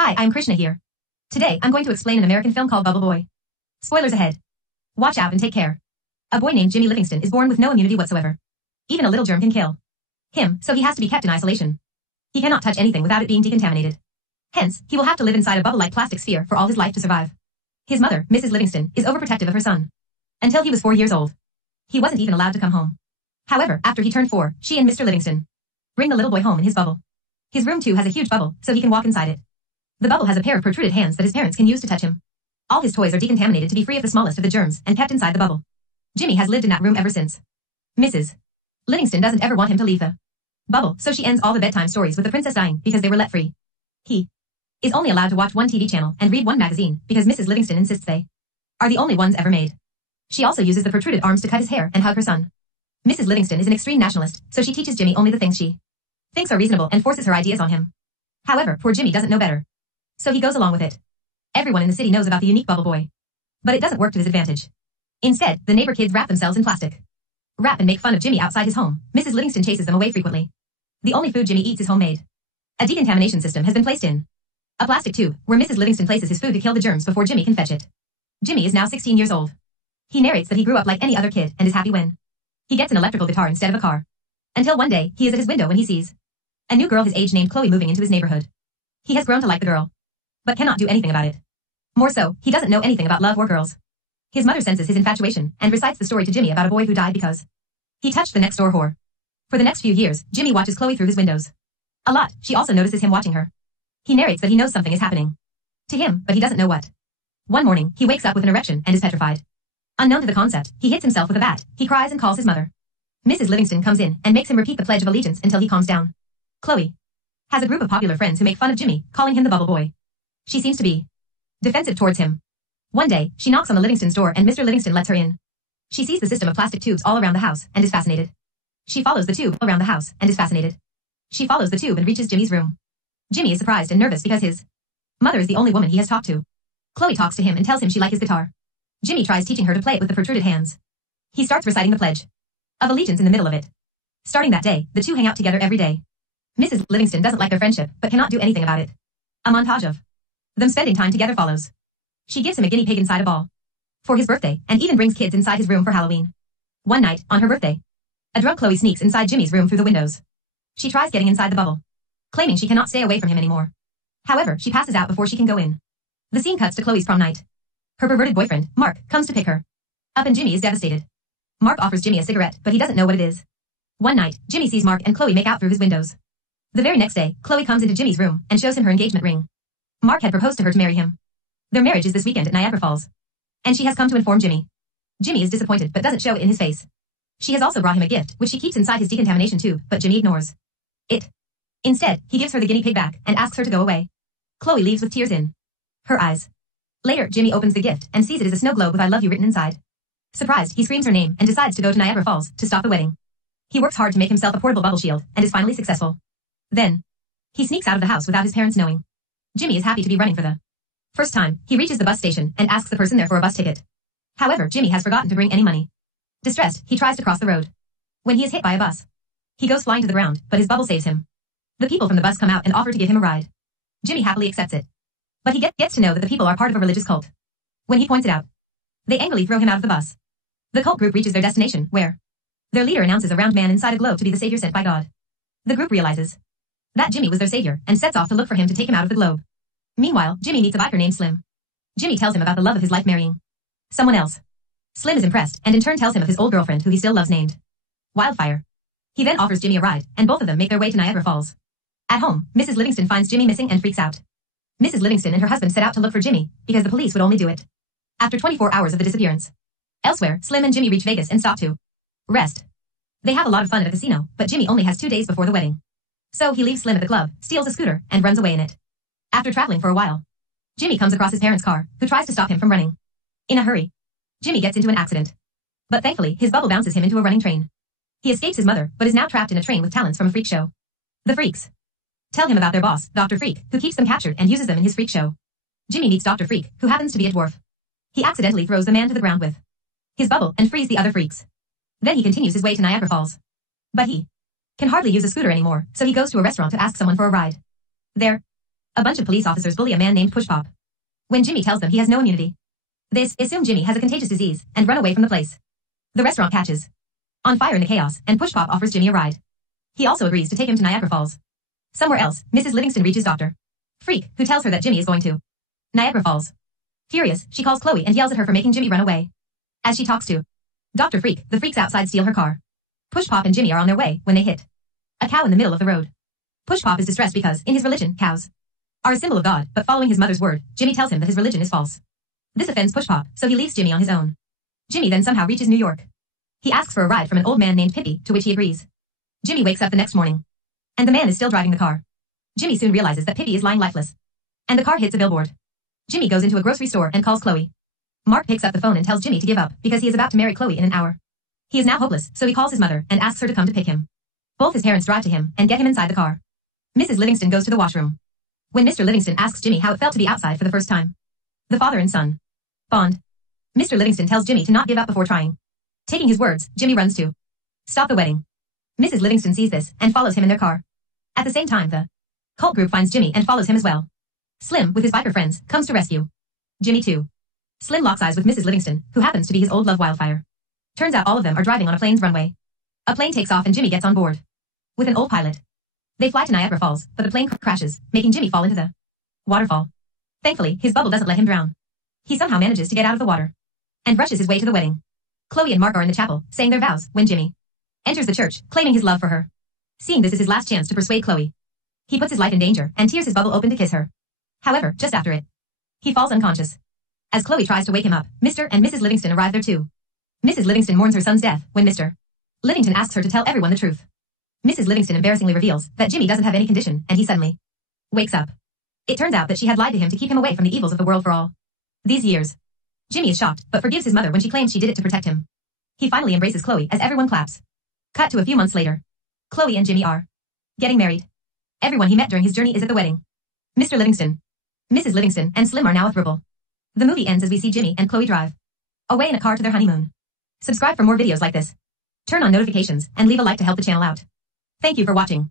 Hi, I'm Krishna here. Today, I'm going to explain an American film called Bubble Boy. Spoilers ahead. Watch out and take care. A boy named Jimmy Livingston is born with no immunity whatsoever. Even a little germ can kill him, so he has to be kept in isolation. He cannot touch anything without it being decontaminated. Hence, he will have to live inside a bubble-like plastic sphere for all his life to survive. His mother, Mrs. Livingston, is overprotective of her son. Until he was 4 years old. He wasn't even allowed to come home. However, after he turned 4, she and Mr. Livingston bring the little boy home in his bubble. His room too has a huge bubble, so he can walk inside it. The bubble has a pair of protruded hands that his parents can use to touch him. All his toys are decontaminated to be free of the smallest of the germs and kept inside the bubble. Jimmy has lived in that room ever since. Mrs. Livingston doesn't ever want him to leave the bubble, so she ends all the bedtime stories with the princess dying because they were let free. He is only allowed to watch one TV channel and read one magazine because Mrs. Livingston insists they are the only ones ever made. She also uses the protruded arms to cut his hair and hug her son. Mrs. Livingston is an extreme nationalist, so she teaches Jimmy only the things she thinks are reasonable and forces her ideas on him. However, poor Jimmy doesn't know better. So he goes along with it. Everyone in the city knows about the unique bubble boy. But it doesn't work to his advantage. Instead, the neighbor kids wrap themselves in plastic. Wrap and make fun of Jimmy outside his home. Mrs. Livingston chases them away frequently. The only food Jimmy eats is homemade. A decontamination system has been placed in a plastic tube, where Mrs. Livingston places his food to kill the germs before Jimmy can fetch it. Jimmy is now 16 years old. He narrates that he grew up like any other kid and is happy when he gets an electrical guitar instead of a car. Until one day, he is at his window when he sees a new girl his age named Chloe moving into his neighborhood. He has grown to like the girl, but cannot do anything about it. More so, he doesn't know anything about love or girls. His mother senses his infatuation and recites the story to Jimmy about a boy who died because he touched the next door whore. For the next few years, Jimmy watches Chloe through his windows. A lot, she also notices him watching her. He narrates that he knows something is happening to him, but he doesn't know what. One morning, he wakes up with an erection and is petrified. Unknown to the concept, he hits himself with a bat. He cries and calls his mother. Mrs. Livingston comes in and makes him repeat the Pledge of Allegiance until he calms down. Chloe has a group of popular friends who make fun of Jimmy, calling him the bubble boy. She seems to be defensive towards him. One day, she knocks on the Livingston's door and Mr. Livingston lets her in. She sees the system of plastic tubes all around the house and is fascinated. She follows the tube around the house and is fascinated. She follows the tube and reaches Jimmy's room. Jimmy is surprised and nervous because his mother is the only woman he has talked to. Chloe talks to him and tells him she likes his guitar. Jimmy tries teaching her to play it with the protruded hands. He starts reciting the Pledge of Allegiance in the middle of it. Starting that day, the two hang out together every day. Mrs. Livingston doesn't like their friendship, but cannot do anything about it. A montage of them spending time together follows. She gives him a guinea pig inside a ball for his birthday, and even brings kids inside his room for Halloween. One night, on her birthday, a drunk Chloe sneaks inside Jimmy's room through the windows. She tries getting inside the bubble, claiming she cannot stay away from him anymore. However, she passes out before she can go in. The scene cuts to Chloe's prom night. Her perverted boyfriend, Mark, comes to pick her up and Jimmy is devastated. Mark offers Jimmy a cigarette, but he doesn't know what it is. One night, Jimmy sees Mark and Chloe make out through his windows. The very next day, Chloe comes into Jimmy's room and shows him her engagement ring. Mark had proposed to her to marry him. Their marriage is this weekend at Niagara Falls. And she has come to inform Jimmy. Jimmy is disappointed but doesn't show it in his face. She has also brought him a gift, which she keeps inside his decontamination tube, but Jimmy ignores it. Instead, he gives her the guinea pig back and asks her to go away. Chloe leaves with tears in her eyes. Later, Jimmy opens the gift and sees it is a snow globe with I love you written inside. Surprised, he screams her name and decides to go to Niagara Falls to stop the wedding. He works hard to make himself a portable bubble shield and is finally successful. Then, he sneaks out of the house without his parents knowing. Jimmy is happy to be running for the first time. He reaches the bus station and asks the person there for a bus ticket. However, Jimmy has forgotten to bring any money. Distressed, he tries to cross the road. When he is hit by a bus, he goes flying to the ground, but his bubble saves him. The people from the bus come out and offer to give him a ride. Jimmy happily accepts it. But he gets to know that the people are part of a religious cult. When he points it out, they angrily throw him out of the bus. The cult group reaches their destination, where their leader announces a round man inside a globe to be the savior sent by God. The group realizes that Jimmy was their savior and sets off to look for him to take him out of the globe. Meanwhile, Jimmy meets a biker named Slim. Jimmy tells him about the love of his life marrying someone else. Slim is impressed and in turn tells him of his old girlfriend who he still loves named Wildfire. He then offers Jimmy a ride, and both of them make their way to Niagara Falls. At home, Mrs. Livingston finds Jimmy missing and freaks out. Mrs. Livingston and her husband set out to look for Jimmy, because the police would only do it after 24 hours of the disappearance. Elsewhere, Slim and Jimmy reach Vegas and stop to rest. They have a lot of fun at a casino, but Jimmy only has 2 days before the wedding. So he leaves Slim at the club, steals a scooter, and runs away in it. After traveling for a while, Jimmy comes across his parents' car, who tries to stop him from running. In a hurry, Jimmy gets into an accident. But thankfully, his bubble bounces him into a running train. He escapes his mother, but is now trapped in a train with talents from a freak show. The freaks tell him about their boss, Dr. Freak, who keeps them captured and uses them in his freak show. Jimmy meets Dr. Freak, who happens to be a dwarf. He accidentally throws the man to the ground with his bubble and frees the other freaks. Then he continues his way to Niagara Falls. But he can hardly use a scooter anymore, so he goes to a restaurant to ask someone for a ride. There, A bunch of police officers bully a man named Push Pop. When Jimmy tells them he has no immunity, they assume Jimmy has a contagious disease and run away from the place. The restaurant catches on fire in the chaos, and Push Pop offers Jimmy a ride. He also agrees to take him to Niagara Falls. Somewhere else, Mrs. Livingston reaches Dr. Freak, who tells her that Jimmy is going to Niagara Falls. Furious, she calls Chloe and yells at her for making Jimmy run away. As she talks to Dr. Freak, the freaks outside steal her car. Push Pop and Jimmy are on their way when they hit a cow in the middle of the road. Push Pop is distressed because, in his religion, cows are a symbol of God, but following his mother's word, Jimmy tells him that his religion is false. This offends Push Pop, so he leaves Jimmy on his own. Jimmy then somehow reaches New York. He asks for a ride from an old man named Pippi, to which he agrees. Jimmy wakes up the next morning, and the man is still driving the car. Jimmy soon realizes that Pippi is lying lifeless, and the car hits a billboard. Jimmy goes into a grocery store and calls Chloe. Mark picks up the phone and tells Jimmy to give up because he is about to marry Chloe in an hour. He is now hopeless, so he calls his mother and asks her to come to pick him. Both his parents drive to him and get him inside the car. Mrs. Livingston goes to the washroom. When Mr. Livingston asks Jimmy how it felt to be outside for the first time, the father and son bond. Mr. Livingston tells Jimmy to not give up before trying. Taking his words, Jimmy runs to stop the wedding. Mrs. Livingston sees this and follows him in their car. At the same time, the cult group finds Jimmy and follows him as well. Slim, with his biker friends, comes to rescue Jimmy too. Slim locks eyes with Mrs. Livingston, who happens to be his old love Wildfire. Turns out all of them are driving on a plane's runway. A plane takes off and Jimmy gets on board with an old pilot. They fly to Niagara Falls, but the plane crashes, making Jimmy fall into the waterfall. Thankfully, his bubble doesn't let him drown. He somehow manages to get out of the water and rushes his way to the wedding. Chloe and Mark are in the chapel, saying their vows, when Jimmy enters the church, claiming his love for her. Seeing this is his last chance to persuade Chloe. He puts his life in danger and tears his bubble open to kiss her. However, just after it, he falls unconscious. As Chloe tries to wake him up, Mr. and Mrs. Livingston arrive there too. Mrs. Livingston mourns her son's death when Mr. Livingston asks her to tell everyone the truth. Mrs. Livingston embarrassingly reveals that Jimmy doesn't have any condition, and he suddenly wakes up. It turns out that she had lied to him to keep him away from the evils of the world for all these years. Jimmy is shocked, but forgives his mother when she claims she did it to protect him. He finally embraces Chloe as everyone claps. Cut to a few months later. Chloe and Jimmy are getting married. Everyone he met during his journey is at the wedding. Mr. Livingston, Mrs. Livingston, and Slim are now a throuple. The movie ends as we see Jimmy and Chloe drive away in a car to their honeymoon. Subscribe for more videos like this. Turn on notifications and leave a like to help the channel out. Thank you for watching.